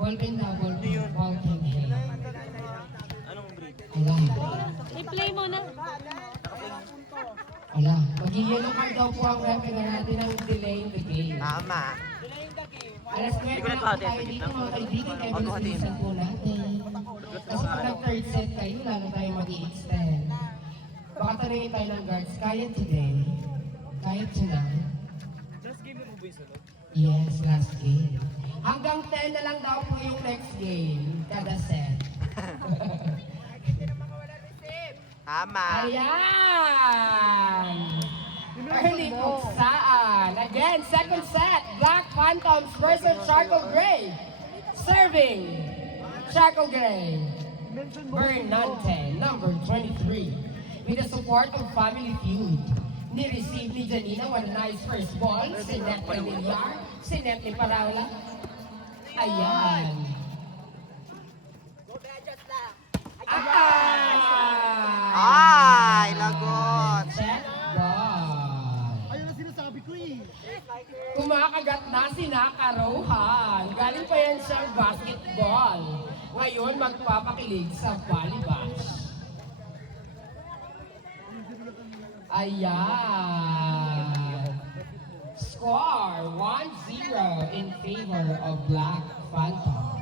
Ballpen daw, ballpen. Ballpen. Anong breed? Ala. I-play mo na. Ala. Mag-yellow card daw po ang referee natin ng delay in the game. Tama. Alas 9 na po tayo dito mga kaibigan. Kaya bilisan po natin. Kasi pag nag-third set kayo, lalo tayo mag-i-extend. Baka tanungin tayo ng guards, kaya today? Kaya tonight? Last game mo ba yung sunod? Yes, last game. Hanggang 10 na lang daw po yung next game, kada set. Tama. Ayan! Early pugsaan. Again, second set. Black Phantoms versus Charcoal Gray. Serving. Charcoal Gray. Bernante, number 23. With the support of Family Feud. Ni-receive ni Janina one nice first ball. Sinet ni Villar. Sinet ni Paraula. Ayan. Ay, lagot. Set ball. Ayun ang sinasabi ko eh. Kumakagat na si Nakarohan. Galing pa yan siyang basketball. Ngayon magpapakilig sa volleyball. Ayan. Score 1-0 in favor of Black Phantom.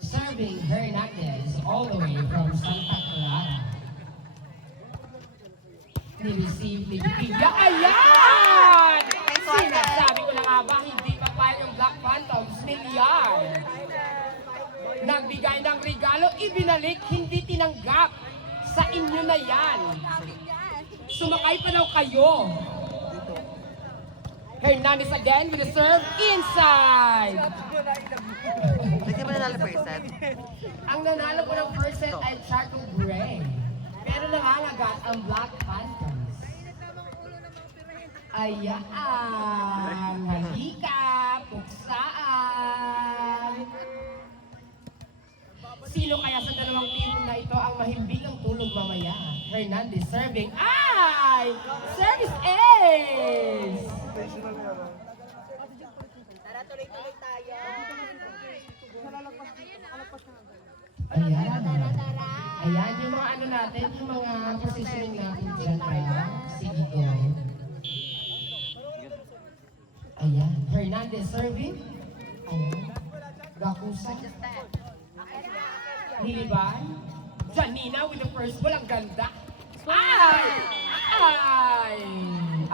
Serving Hernandez all the way from Santa Clara. Ni-receive ni Bibigya. Ayan! Sinasabi ko na nga ba, hindi pa pa yung Black Phantoms milyar. Nagbigay ng regalo, ibinalik, hindi tinanggap. Sa inyo na yan. Sumakay pa daw kayo. Hernandez again with the serve inside. Hindi mo nanalo first set. Ang nanalo po ng first set ay Charcoal Gray. Pero nangangagat ang Black Phantoms. Ayan. Halika. Puksaan. Sino kaya sa dalawang team na ito ang mahimbing ang tulog mamaya? Hernandez serving. Ay! Service ace! Tara, tuloy-tuloy tayo. Ayan. Ayan, yung mga ano natin, yung mga positioning natin dyan kaya. Sige, go. Ayan. Hernandez serving. Ayan. Gakusa. Niliban. Janina with the first ball. Ang ganda. Ay! Ay!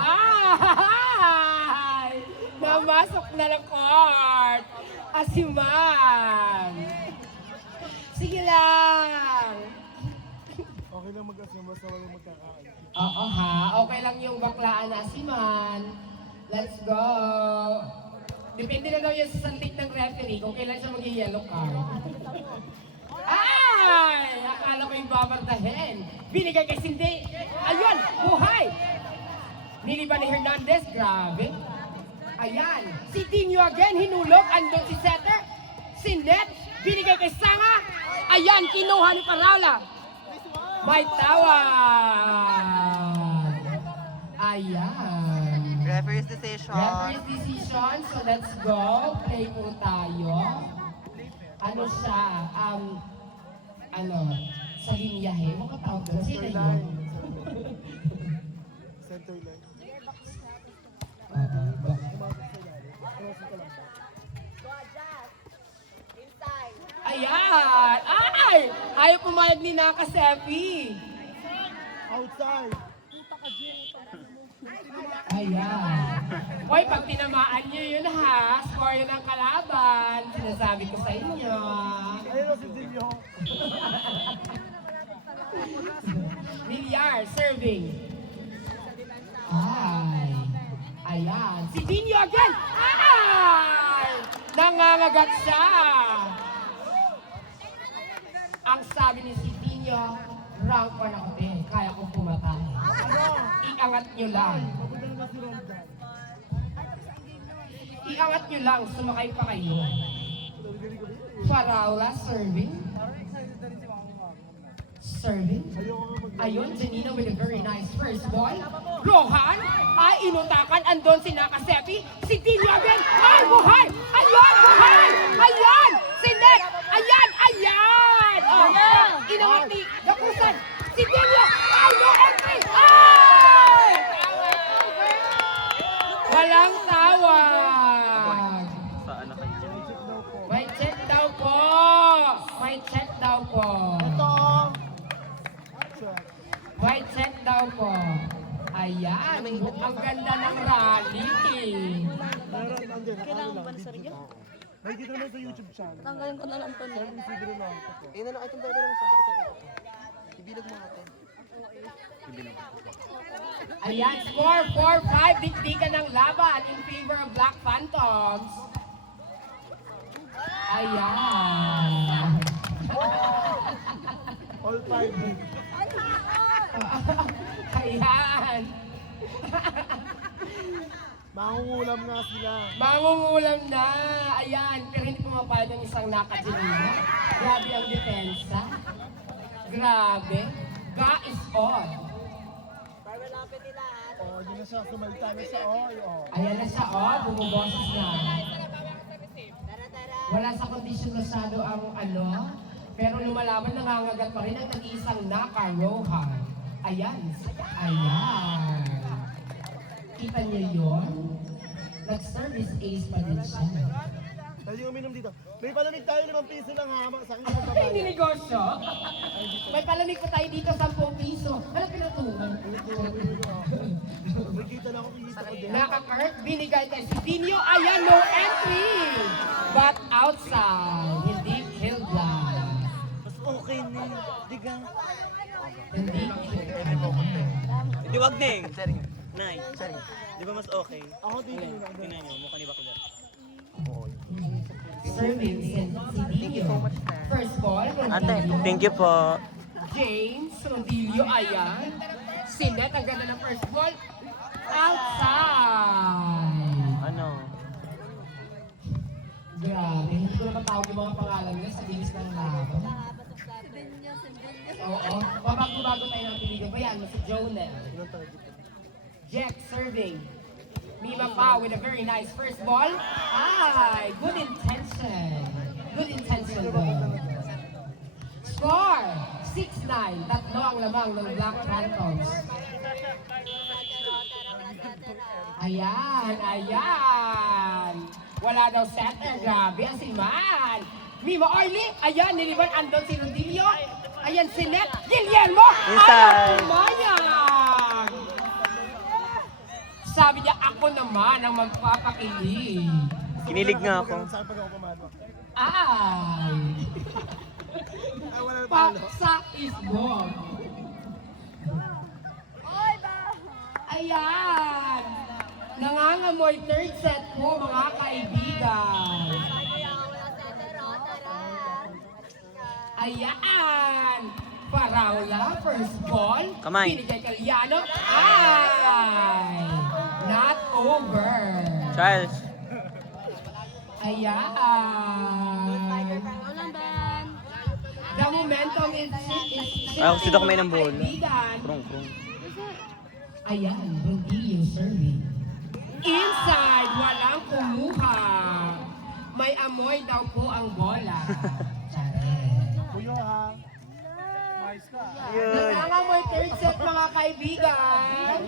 Ay! Namasok na ng court. Asiman. Sige lang. Okay lang mag-asya, basta walang magkakaano. Oo ha. Okay lang yung baklaan na asiman. Let's go. Depende na daw yung sa santik ng referee kung kailan siya mag-yellow card. Ay! Akala ko yung babardahin. Binigay kay Cindy. Ayun! Buhay! Niliban ni Hernandez. Grabe. Ayan. Si Tinyo again. Hinulog. Andun si Setter. Si Net. Binigay kay Sanga. Ayan. Kinuha ni Paraula. May tawag. Ayan. Referee's decision. Referee's decision. So let's go. Play po tayo. Ano siya? Sa linyahe. Mga tawag doon. Sino yun? Center line. Ayan! Ay! Ayaw pumayag ni Nakasepi. Outside. Ayan. Hoy, pag tinamaan niyo yun ha, score yun ang kalaban. Sinasabi ko sa inyo. Ayun na si Dilio. Villar, serving. Ay. Ayan. Si Dino again. Ay! Nangangagat siya. Ang sabi ni si Dino, rank 1 ako din. Kaya kong pumatay. Iangat nyo lang. Iangat nyo lang. Sumakay pa kayo. Paraula, serving. Serving. Ayun, Janina with a very nice first ball. Rohan! ay inutakan. Andon si Nakasepi, si Dinyo again. Ay, buhay! Ayan, buhay! Ayan! Si Nick! Ayan, ayan! Oh, inawat ni Gakusan. Si Dinyo! Ay, no entry! Ay! Walang tawag. Saan na kayo dyan? May check daw po. May check daw po. May check daw po. Ayan, ang ganda ng rally. Meron, andyan. Kailangan ba na sa rin? May dito naman sa YouTube channel. Tanggalin ko na lang to. Siguro lang. Ayun na lang, itong pwede lang sa akin. Ibilog mo natin. Ayan, score 4-5. Dikdikan ng laban in favor of Black Phantoms. Ayan. All 5. Ayan. Mangungulam nga sila. Mangungulam na. Ayan, pero hindi pumapayag ng isang nakadilina. Grabe ang depensa. Grabe. Ga is on. Para malapit nila. Oh, yun na siya. Sumalita na siya. Oh, oh. Ayan na siya, oh. Bumuboses na. Tara, tara. Wala sa kondisyon masyado ang ano. Pero lumalaban, nangangagat pa rin ang nag-iisang Naka Rohan. Ayan. Ayan. Kita niyo yun? Nag-service ace pa din siya. Dali yung uminom dito. May palamig tayo 5 piso lang ha. Sa akin yung Ay, magbabayad. ninegosyo. May palamig pa tayo dito, 10 piso. Ano pinatuman? May kita lang ako kita ko din. Naka-Kurt, binigay kay si Dinyo. Ayan, no entry. But outside, hindi kill blind. Mas okay na yun. Di ka. Hindi kill Di wag na eh. Sorry. Nay. Di ba mas okay? Ako dito. Tingnan nyo, mukha ni Bakla. Serving si Dinyo. First ball, Rondillo. Thank you po. James Rondillo, ayan. Sinet, ang ganda ng first ball. Outside. Ano? Grabe, hindi ko na matawag yung mga pangalan nila sa bilis ng laban. Oo, babago-bago tayo ng piligan. Bayan mo si Jonel. Jack serving. Mima Pa with a very nice first ball. Ay, good intention. Good intention though. Score! 6-9. Tatlo ang lamang ng Black Phantoms. Ayan, ayan. Wala daw setter. Grabe, asiman. Mima Orly, ayan, niliban andon si Rondillo. Ayan si Net. Guillermo! Inside. Ay, pumayag! Sabi niya, ako naman ang magpapakilig. Kinilig nga ako. Saan pag ako pumalo? Ay! Ay, wala na talo. Paksa is born. Ayan! Nangangamoy third set po mga kaibigan. Ayan! Paraula, first ball. Kamay. Binigay kay Liano. Ay! Not over. Charles. Ayan! Walang ban. The momentum is Ay, gusto ko kumain ng bowl. Kaibigan. Krong. Ayan, Rondillo serving. Inside, walang kumuha. May amoy daw po ang bola. Kuya ha. Mais ka. Nangangamoy third set mga kaibigan.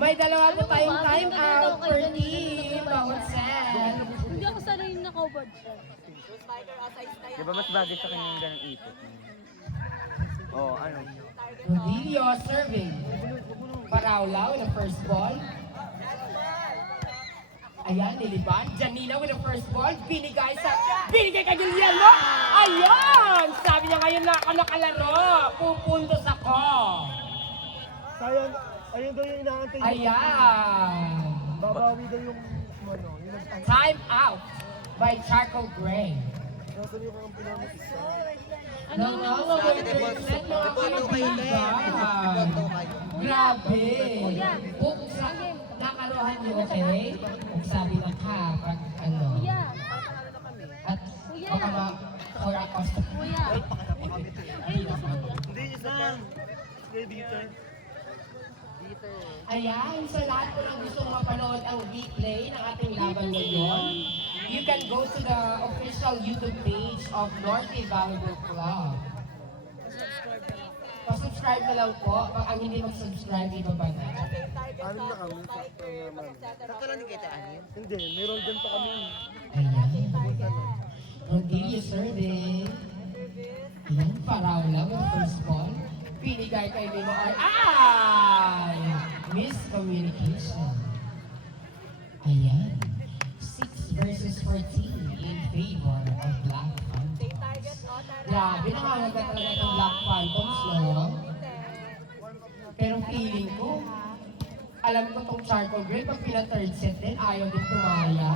May dalawa po tayong time out per team. Bawat set. Hindi ako sanay na covered siya. Di ba mas bagay sa kanya yung ganang ipot? Oo, ano? Rondillo serving. Paraula with the first ball. Ayan, niliban. Janina with the first ball. Binigay kay Guillermo. Ayan! Sabi niya ngayon na ako nakalaro. Pupuntos ako. Sayang, ayun daw yung inaantay. Ayan. Babawi daw yung ano, yung nag-antay. Time out by Charcoal Gray. Nasaan yung kampi namin isa? Nangangamoy third set mga kaibigan. Grabe. Buksa. Nakarohan niyo, okay? Sabi na ka, pag ano. Kuya. At baka ma-for a cost. Kuya. Ayun na si Kuya. Hindi, isa pa. Kaya dito. Ayan, sa lahat po ng gustong mapanood ang replay ng ating laban ngayon, you can go to the official YouTube page of Norte Volleyball Club. Pa-subscribe na lang po. Pag ang hindi mag-subscribe, ibaba na. Ano na kami? Sakto naman. Sakto lang din kita, Anin. Hindi, meron din pa kami. Ayan. Rodillo serving. Ayan, Paraula with first ball. Pinigay kay Lino ay miscommunication. Ayan. 6 versus 14 in favor of Black Phantoms. Grabe, nangangagat talaga itong Black Phantoms, no? Pero feeling ko, alam ko itong Charcoal Gray, pag pina-third set din, ayaw din tumaya.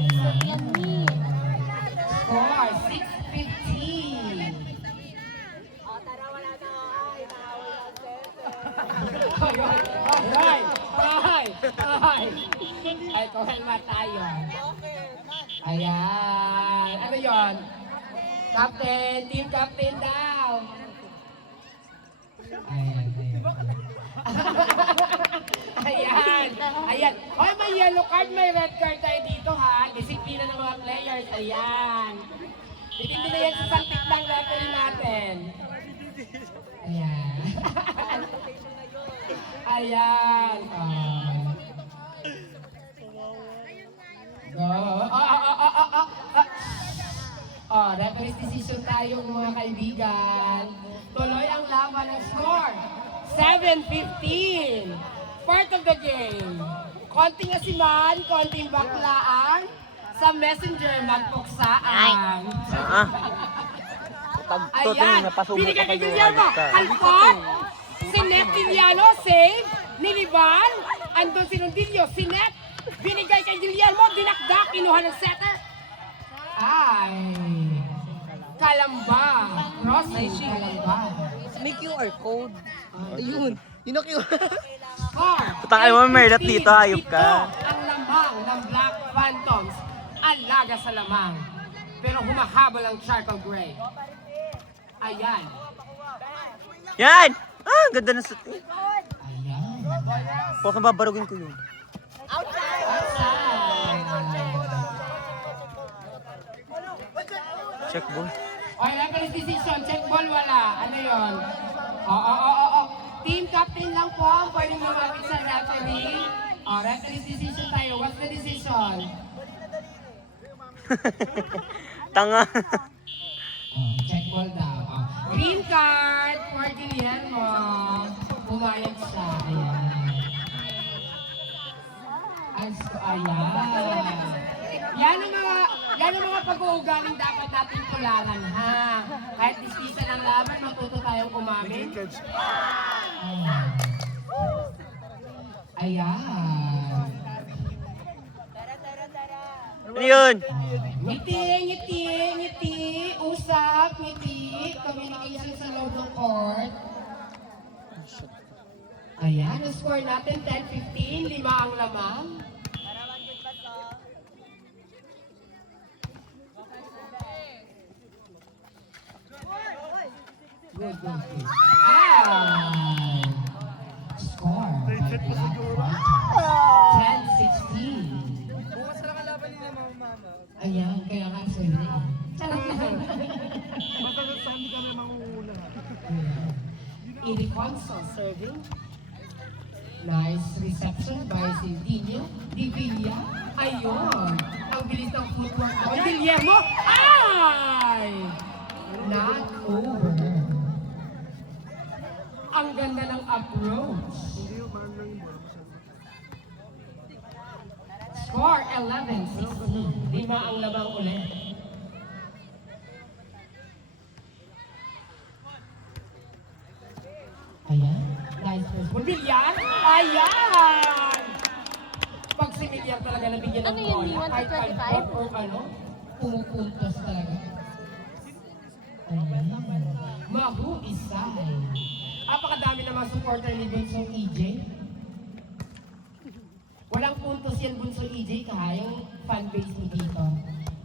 Ayan. Score, 6-15. Tara, wala na. Ay, nakawala ang set. Ay, kuhelma tayo. Okay. Ayan. Ano yon? Captain, team captain daw. Ayan. Ayan. Ayan. Hoy, may yellow card, may red card tayo dito ha. Disiplina ng mga players. Ayan. Hindi na yan sa santik ng referee natin. Ayan. Ayan. Referee's decision tayo mga kaibigan. Tuloy ang laban ng score. 7-15. Part of the game. Konting asiman, konting baklaan. Sa messenger, magpuksaan. Ayan. Binigay kay Guillermo. Halpon. Si Net Guillermo, save. Niliban. Andun si Rondillo. Si Net. Binigay kay Guillermo. Dinakdak. Kinuha ng setter. Ay. Kalamba. Crossing. Kalamba. May QR code. Ayun. Yun ang QR. Putang ay mo, Merlat dito, ayop ka. Ang lamang ng Black Phantoms. Alaga sa lamang. Pero humahabol ang Charcoal Gray. Ayan. Yan! Ah, ganda na sa Ayan. Huwag kang babarugin ko yun. Outside. Check ball. Okay, referee's decision. Check ball, wala. Ano yun? Oo. Team captain lang po ang pwedeng lumapit sa referee. Referee's decision tayo. What's the decision? Tanga. Check ball daw. Green card for Guillermo. Pumayag siya. Ayan. Ayan. Yan ang mga pag-uugaling dapat natin tularan, ha? Kahit dispisa ng laban, matuto tayong umamin. Ayan. Ano yun? Ngiti. Usap, ngiti. Communication sa loob ng court. Ayan, ang score natin 10-15. 5 ang lamang. Good. Score. 10-16. Bukas lang ang laban nila, mama. Ayan, kaya nga sorry. Basta sa hindi kami mangunguna. Iriconso serving. Nice reception by Cildinho. Di Villa. Ayun. Ang bilis ng footwork ko. Guillermo. Ay! Not over. Ang ganda ng approach. Hindi yung parang lang yung bola. Score 11-16. 5 ang labang ulit. Ayan. Nice first ball. Villar! Ayan! Pag si Villar talaga nabigyan ng Ano yun, bola, kahit 125? kalpot or ano, pumupuntos talaga. Ayan. Mahu-isay. Napakadami ng mga supporter ni Bunsong EJ. Walang puntos yan Bunsong EJ, kaya yung fanbase ni dito.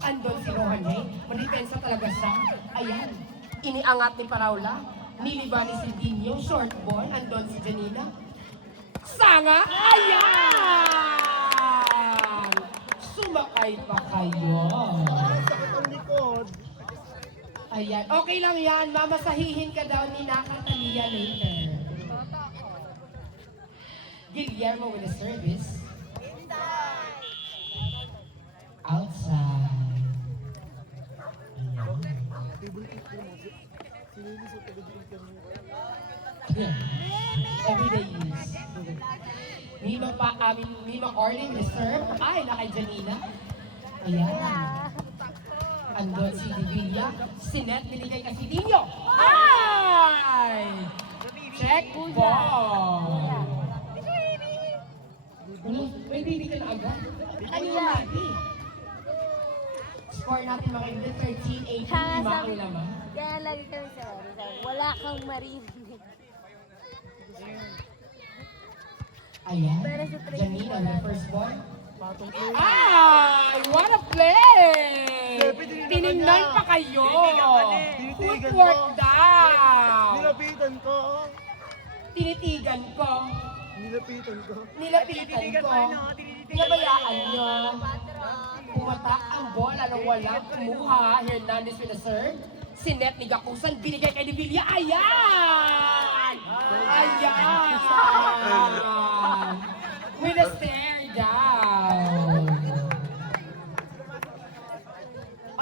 Andon si Rohan May, madepensa talaga siya. Ayan, iniangat ni Paraula. Niliba ni Cedinho, short ball, andon si Janina. Sanga, ayan! Sumakay pa kayo. Sakit ang likod. Ayan, okay lang yan. Mamasahihin ka daw ni Nakatalia later. Guillermo with a service. Outside. Table kick ko mo. Sinili sa taga-internet. Ayan. Everyday use. Mima Orling reserve. Ay, na kay Janina. Ayan. Andon si Divilla. Sinet, binigay kay Cedinho. Ay! Check ball. May baby ka na agad. Ano yung baby? Score natin mga kaibigan, 13-18, lima ang laman. Kaya lagi kami sa wala kang marinig. Ayan. Janina, the first ball. Patong play. Ay! What a play! Siyempre, tinignan Tinignan niya. pa kayo! Tinitigan Footwork ko. daw! Nilapitan ko. Tinitigan ko. Nilapitan ko. Nilapitan ko. Pinabayaan nyo. Pumata ang bola nang walang kumuha. Hernandez with a serve. Sinet ni Gakusan, binigay kay Divilla. Ayan! Ayan! With a stare down.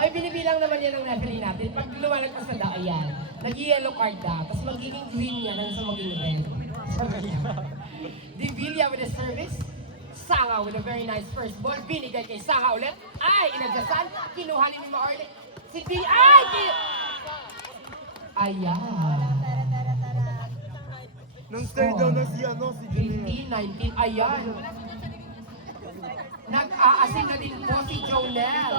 Ay, binibilang naman yan ng referee natin. Pag lumalagpas na daw, ayan. Nag-yellow card daw. Tapos magiging green yan hanggang sa maging red. Divilla with a service. Sanga with a very nice first ball. Binigay kay Sanga ulit. Ay, inadyasan. Kinuha ni Mima Orly. Si D. Ay! Ayan. Nang stare down na si Janine. 15-19. Ayan. Nag-aasing na din po si Jonel.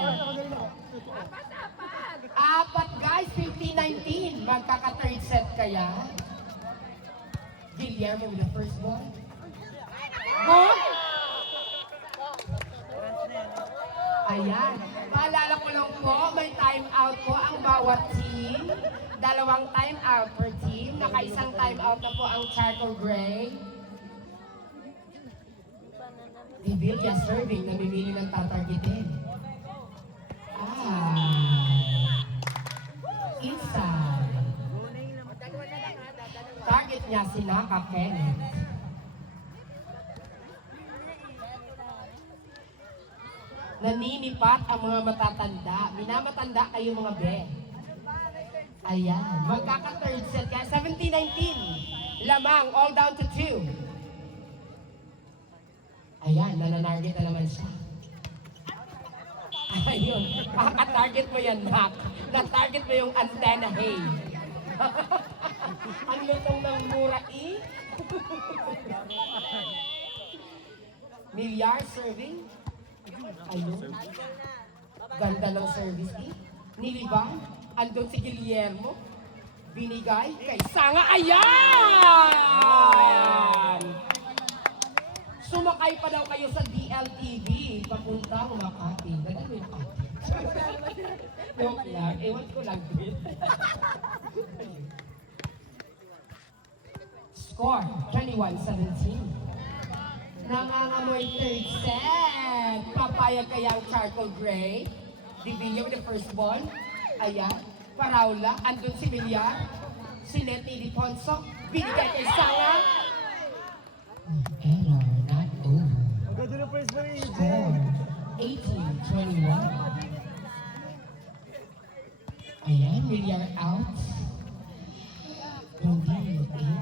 Apat guys, 15-19. Magkaka-third set kaya. Guillermo with the first ball. Good! Ayan. Paalala ko lang po, may time out po ang bawat team. Dalawang time out per team. Nakaisang time out na po ang Charcoal Gray. Divilla serving, namimili ng tatargetin. Inside. Target niya si Naka Kenneth. Naninipat ang mga matatanda. Minamatanda kayo mga be. Ayan. Magkaka-third set kaya 17-19. Lamang, all down to 2. Ayan, nananarget na naman siya. Ayun. Maka-target mo yan, Mac. Na-target mo yung antenna, hey. Ang lutong ng mura, eh. Milyar serving. Ayun. Ganda ng service, eh. Nilibang. Andun si Guillermo. Binigay kay Sanga. Ayan! Sumakay pa daw kayo sa DLTV. Papuntang Makati. Dagan mo yung Makati. Joke lang. Ewan ko lang din. Score, 21-17. Nangangamoy third set. Papayag kaya ang Charcoal Gray. Divilla with the first ball. Ayan. Paraula. Andun si Villar. Si Nettie Liponso. Binigay kay Sanga. Error, not over. Ang ganda ng first ball ni Score, 18-21. Ayan, Villar out. Rondino in.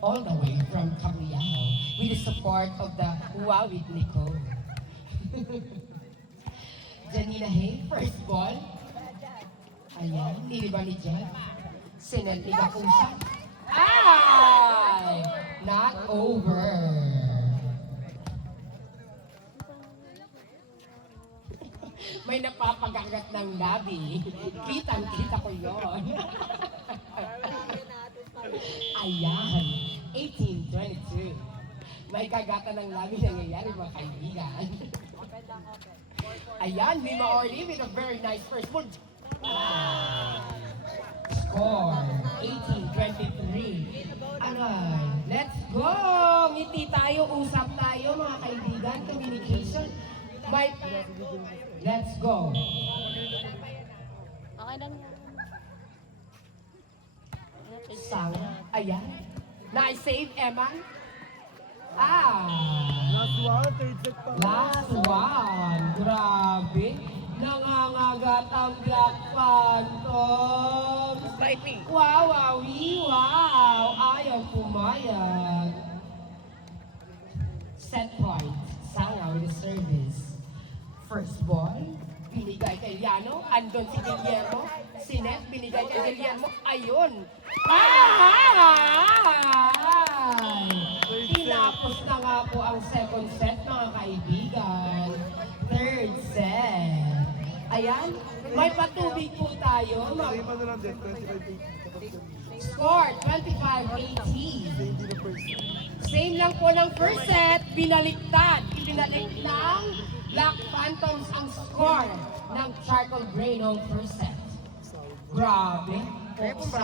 All the way from Cabriao with the support of the Huawei Nicole. Janina Hay, first ball. Ayan, niliba ni Jeff. Sinet ni Gakusa. Ay! Not over. May napapagagat ng labi. Kitang-kita ko yon. Ayan, 18-22. May kagatan ng labi nangyayari mga kaibigan. Ayan, Mima Orly with a very nice first ball. score, 18-23. Alay, let's go! Ngiti tayo, usap tayo mga kaibigan, communication. Let's go! Okay lang yan. Sang, ayan. Na-save, Emma? Last one, third set pa. Last one. Grabe. Nangangagat ang Black Phantom. Wow, wow. Ayaw pumayag. Set point. Sanga with the service. First ball. Binigay kay Liano. Andon si Guillermo. Si Net, binigay kay Guillermo. Ayun. Tinapos na nga po ang second set, mga kaibigan. Third set. Ayan, may patubig po tayo. Same ano lang din, 25-8. Score, 25-18. Hindi na first. Same lang po ng first set, binaliktad. Ibinalik ng Black Phantoms ang score ng Charcoal Gray noong first set. Grabe.